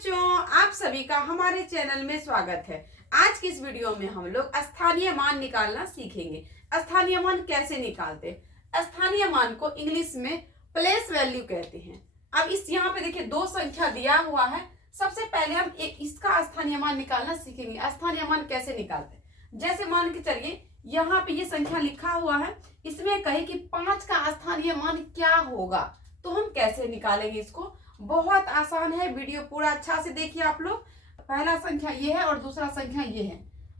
बच्चों, आप सभी का हमारे चैनल में स्वागत है। आज की इस वीडियो में हम लोग स्थानीय मान निकालना सीखेंगे। स्थानीय मान कैसे निकालते हैं? स्थानीय मान को इंग्लिश में प्लेस वैल्यू कहते हैं। अब इस यहाँ पे देखिए दो संख्या दिया हुआ है। सबसे पहले हम एक इसका स्थानीय मान निकालना सीखेंगे। स्थानीय मान कैसे निकालते हैं? जैसे मान के चलिए यहाँ पे ये संख्या लिखा हुआ है, इसमें कहे कि 5 का स्थानीय मान क्या होगा, तो हम कैसे निकालेंगे इसको? बहुत आसान है। वीडियो पूरा अच्छा से देखिए आप लोग। पहला संख्या ये है और दूसरा संख्या ये है।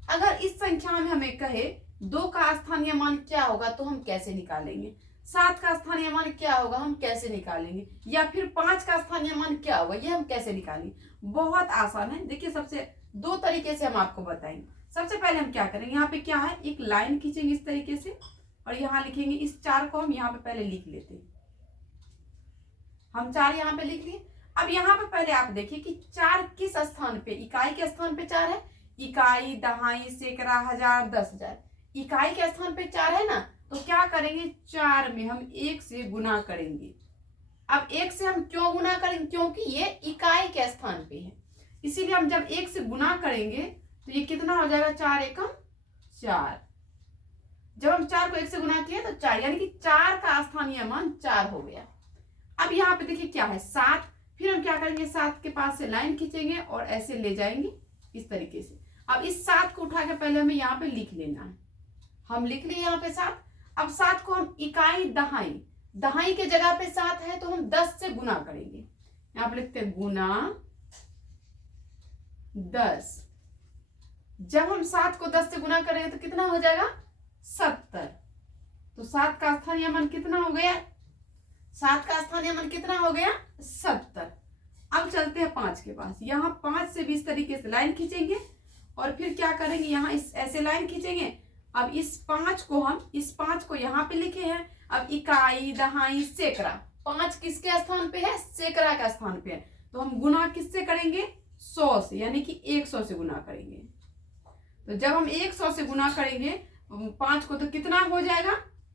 अगर इस संख्या में हमें कहे 2 का स्थानीय मान क्या होगा, तो हम कैसे निकालेंगे? 7 का स्थानीय मान क्या होगा, हम कैसे निकालेंगे? या फिर 5 का स्थानीय मान क्या होगा, ये हम कैसे निकालेंगे? बहुत आसान है। देखिए सबसे दो तरीके से हम आपको बताएंगे। सबसे पहले हम क्या करेंगे, यहाँ पे क्या है, एक लाइन खींचेंगे इस तरीके से और यहाँ लिखेंगे। इस 4 को हम यहाँ पे पहले लिख लेते हैं। हम 4 यहाँ पे लिख लिए। अब यहाँ पे पहले आप देखिए कि 4 किस स्थान पे, इकाई के स्थान पे 4 है। इकाई, दहाई, सैकड़ा, हजार, 10,000। इकाई के स्थान पे 4 है ना, तो क्या करेंगे, 4 में हम 1 से गुना करेंगे। अब 1 से हम क्यों गुना करेंगे, क्योंकि ये इकाई के स्थान पे है, इसीलिए हम जब 1 से गुना करेंगे तो ये कितना हो जाएगा, 4 एकम 4। जब हम 4 को 1 से गुना किए तो 4, यानी कि 4 का स्थानीय मान 4 हो गया। अब यहाँ पे देखिए क्या है, 7। फिर हम क्या करेंगे, 7 के पास से लाइन खींचेंगे और ऐसे ले जाएंगे इस तरीके से। अब इस 7 को उठा के पहले हमें यहाँ पे लिख लेना है। हम लिख लिए यहाँ पे 7। अब 7 को हम इकाई, दहाई, दहाई के जगह पे 7 है तो हम 10 से गुना करेंगे। यहाँ पे लिखते हैं गुना 10। जब हम 7 को 10 से गुना करेंगे तो कितना हो जाएगा, 70। तो 7 का स्थानीय मान कितना हो गया, 7 का स्थानीय मान कितना हो गया, 70। अब चलते हैं 5 के पास। यहाँ 5 से भी इस तरीके से लाइन खींचेंगे और फिर क्या करेंगे, यहाँ इस ऐसे लाइन खींचेंगे। अब इस 5 को यहाँ पे लिखे हैं। अब इकाई, दहाई, सैकड़ा, 5 किसके स्थान पे है, सैकड़ा का स्थान पे है, तो हम गुना किससे करेंगे, 100 से, यानी कि 100 से गुना करेंगे। तो जब हम 100 से गुना करेंगे 5 को, तो कितना हो जाएगा,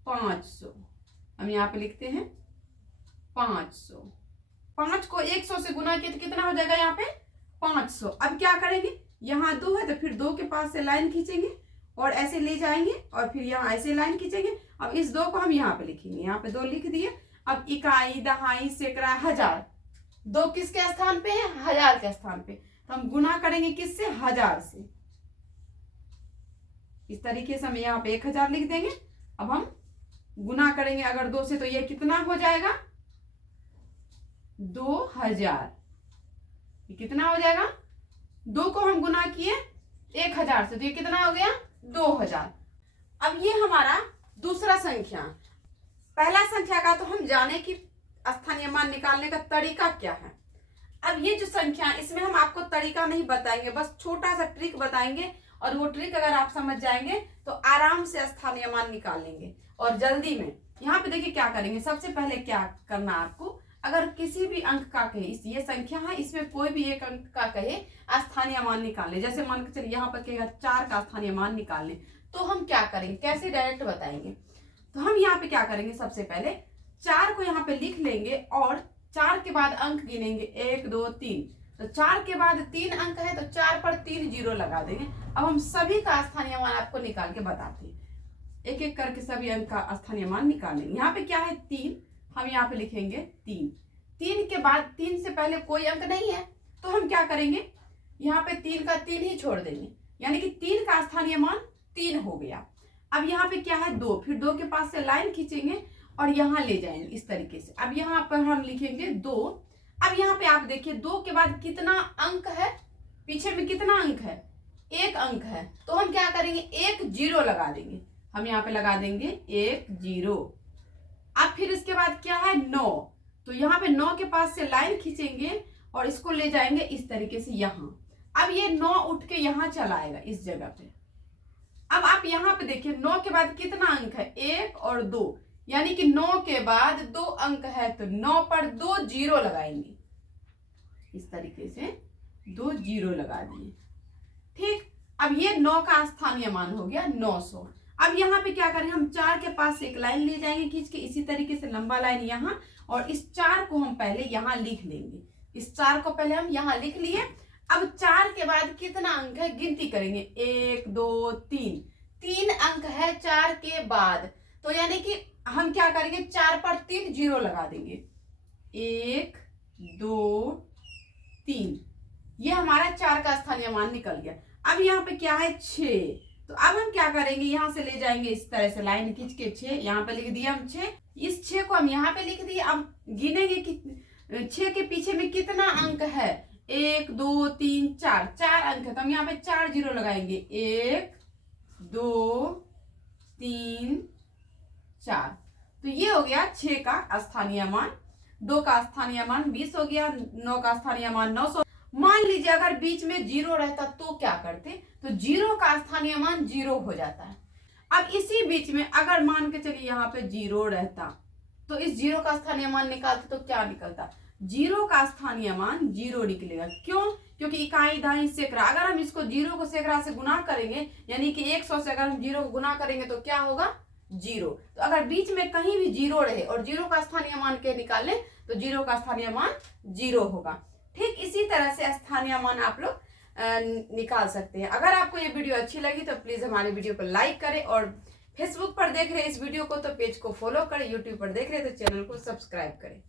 500। हम यहाँ पे लिखते हैं 500। 5 को 100 से गुना किया तो कितना हो जाएगा, यहाँ पे 500। अब क्या करेंगे, यहाँ 2 है तो फिर 2 के पास से लाइन खींचेंगे और ऐसे ले जाएंगे और फिर यहाँ ऐसे लाइन खींचेंगे। अब इस 2 को हम यहाँ पे लिखेंगे। यहाँ पे 2 लिख दिए। अब इकाई, दहाई, सैकड़ा, हजार, 2 किसके स्थान पे है, हजार के स्थान पे, तो हम गुना करेंगे किससे, 1000 से। इस तरीके से हम यहाँ पे 1000 लिख देंगे। अब हम गुना करेंगे अगर 2 से, तो ये कितना हो जाएगा, 2000। ये कितना हो जाएगा, 2 को हम गुना किए 1000 से, तो ये कितना हो गया, 2000। अब ये हमारा दूसरा संख्या। पहला संख्या का तो हम जाने कि स्थानीय मान निकालने का तरीका क्या है। अब ये जो संख्या, इसमें हम आपको तरीका नहीं बताएंगे, बस छोटा सा ट्रिक बताएंगे और वो ट्रिक अगर आप समझ जाएंगे तो आराम से स्थानीय मान निकाल लेंगे और जल्दी में। यहाँ पे देखिए क्या करेंगे, सबसे पहले क्या करना आपको, अगर किसी भी अंक का कहे, ये संख्या है, इसमें कोई भी एक अंक का कहे स्थानीय मान निकालने, जैसे मान के चलिए यहाँ पर कहेगा 4 का स्थानीय मान निकालने, तो हम क्या करेंगे, कैसे डायरेक्ट बताएंगे। तो हम यहाँ पे क्या करेंगे, सबसे पहले 4 को यहाँ पे लिख लेंगे और 4 के बाद अंक गिनेंगे, 1 2 3। तो 4 के बाद 3 अंक है तो 4 पर 3 जीरो लगा देंगे। अब हम सभी का स्थानीय मान आपको निकाल के बताते हैं, एक एक करके सभी अंक का स्थानीय मान निकालेंगे। यहाँ पे क्या है, 3, हम यहाँ पे लिखेंगे 3। 3 के बाद 3 से पहले कोई अंक नहीं है तो हम क्या करेंगे, यहाँ पे 3 का 3 ही छोड़ देंगे, यानी कि 3 का स्थानीय मान 3 हो गया। अब यहाँ पे क्या है, 2, फिर 2 के पास से लाइन खींचेंगे और यहाँ ले जाएंगे इस तरीके से। अब यहाँ पर हम लिखेंगे 2। अब यहाँ पे आप देखिए 2 के बाद कितना अंक है, पीछे में कितना अंक है, 1 अंक है, तो हम क्या करेंगे, 1 जीरो लगा देंगे। हम यहाँ पे लगा देंगे 1 जीरो। अब फिर इसके बाद क्या है, 9, तो यहाँ पे 9 के पास से लाइन खींचेंगे और इसको ले जाएंगे इस तरीके से यहाँ। अब ये 9 उठ के यहाँ चला आएगा इस जगह पे। अब आप यहाँ पे देखिए 9 के बाद कितना अंक है, 1 और 2, यानी कि 9 के बाद 2 अंक है तो 9 पर 2 जीरो लगाएंगे, इस तरीके से 2 जीरो लगा दिए। ठीक, अब ये 9 का स्थानीय मान हो गया 900। अब यहाँ पे क्या करेंगे, हम 4 के पास से एक लाइन ले जाएंगे खींच के, इसी तरीके से लंबा लाइन यहाँ, और इस 4 को हम पहले यहाँ लिख लेंगे। इस 4 को पहले हम यहाँ लिख लिए। अब 4 के बाद कितना अंक है गिनती करेंगे, 1 2 3, 3 अंक है 4 के बाद। तो यानी कि हम क्या करेंगे, 4 पर 3 जीरो लगा देंगे, 1 2 3, ये हमारा 4 का स्थानीय मान निकल गया। अब यहाँ पे क्या है 6, तो अब हम क्या करेंगे, यहाँ से ले जाएंगे इस तरह से लाइन खींच के 6, यहाँ पे लिख दिया हम 6, इस 6 को हम यहाँ पे लिख दिए। अब गिनेंगे कि 6 के पीछे में कितना अंक है, 1 2 3 4, 4 अंक है, तो हम यहाँ पे 4 जीरो लगाएंगे, 1 2 3 4। तो ये हो गया 6 का स्थानीय मान, 2 का स्थानीय मान 20 हो गया, 9 का स्थानीय मान 900। मान लीजिए अगर बीच में जीरो रहता तो क्या करते, तो जीरो का स्थानीय मान जीरो हो जाता है। अब इसी बीच में अगर मान के चलिए यहाँ पे जीरो रहता, तो इस जीरो का स्थानीय मान निकालते तो क्या निकलता, जीरो का स्थानीय मान जीरो निकलेगा। क्यों, क्योंकि इकाई दहाई सैकड़ा, अगर हम इसको जीरो को सैकड़ा से गुना करेंगे, यानी कि 100 से अगर हम जीरो को गुना करेंगे तो क्या होगा, जीरो। तो अगर बीच में कहीं भी जीरो रहे और जीरो का स्थानीय मान के निकालें तो जीरो का स्थानीय मान जीरो होगा। ठीक इसी तरह से स्थानीय मान आप लोग निकाल सकते हैं। अगर आपको ये वीडियो अच्छी लगी तो प्लीज हमारे वीडियो को लाइक करें, और फेसबुक पर देख रहे हैं इस वीडियो को तो पेज को फॉलो करें, यूट्यूब पर देख रहे हैं तो चैनल को सब्सक्राइब करें।